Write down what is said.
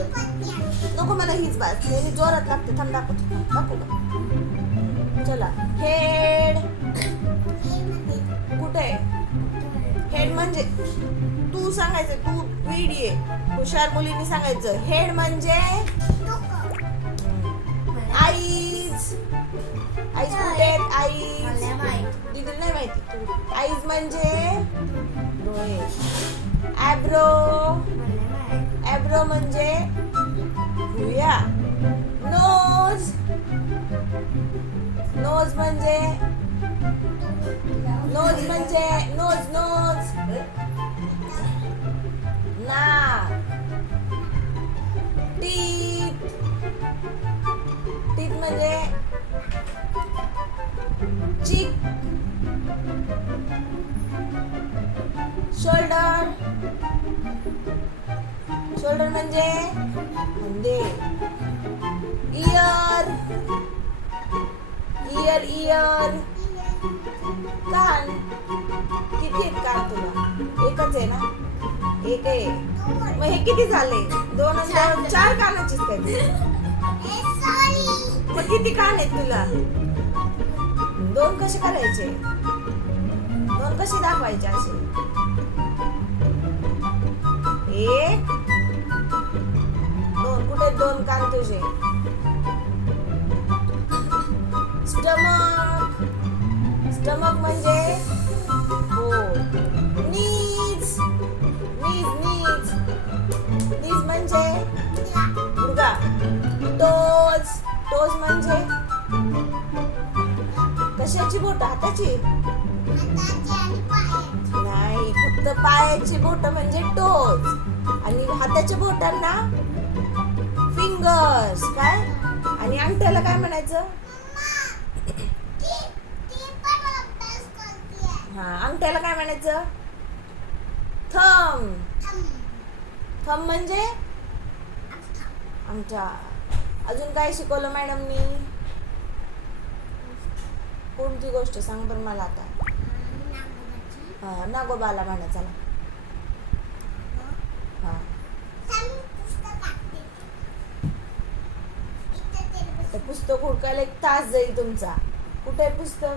नको मला हीच बाज हे जोरात लागते. थांब दाखवतो. दाखवू चला. हेड कुठे? हेड म्हणजे तू सांगायचं तू आहे हुशार मुलींनी सांगायचं. हेड म्हणजे? आईज आईज कुठे आहेत? आईज दिदीला नाही माहिती. आईज म्हणजे? डोळे. ॲब्रो म्हणजे भुया नोज नोज म्हणजे? नोज म्हणजे? नोज नोज ना टीथ टीथ म्हणजे? चिक शोल्डर शोल्डर म्हणजे? खांदे इयर इयर इयर कान. किती आहेत कान तुला? एकच आहे ना? एक आहे. मग हे किती झाले? दोन आणि दोन चार. कानाचीच काय? मग किती कान आहेत तुला? दोन कसे करायचे दोन कसे दाखवायचे असे? एक दोन कान तुझे. स्टमक स्टमक म्हणजे? हो. नीज नीज नीज नीज म्हणजे? गुडघा टोज टोज म्हणजे? कशाची बोट? हाताची? नाही फक्त पायाची बोट म्हणजे टोज आणि हाताच्या बोटांना? फिंगर्स काय? आणि अंगठ्याला काय म्हणायचं? हा अंगठ्याला काय म्हणायचं? थम थम म्हणजे? आमच्या. अजून काय शिकवलं मॅडमनी? कोणती गोष्ट? सांग बरं मला आता. हा नागोबाला म्हणा चला हा तर पुस्तक हुडकायला एक तास जाईल तुमचा. कुठे पुस्तक?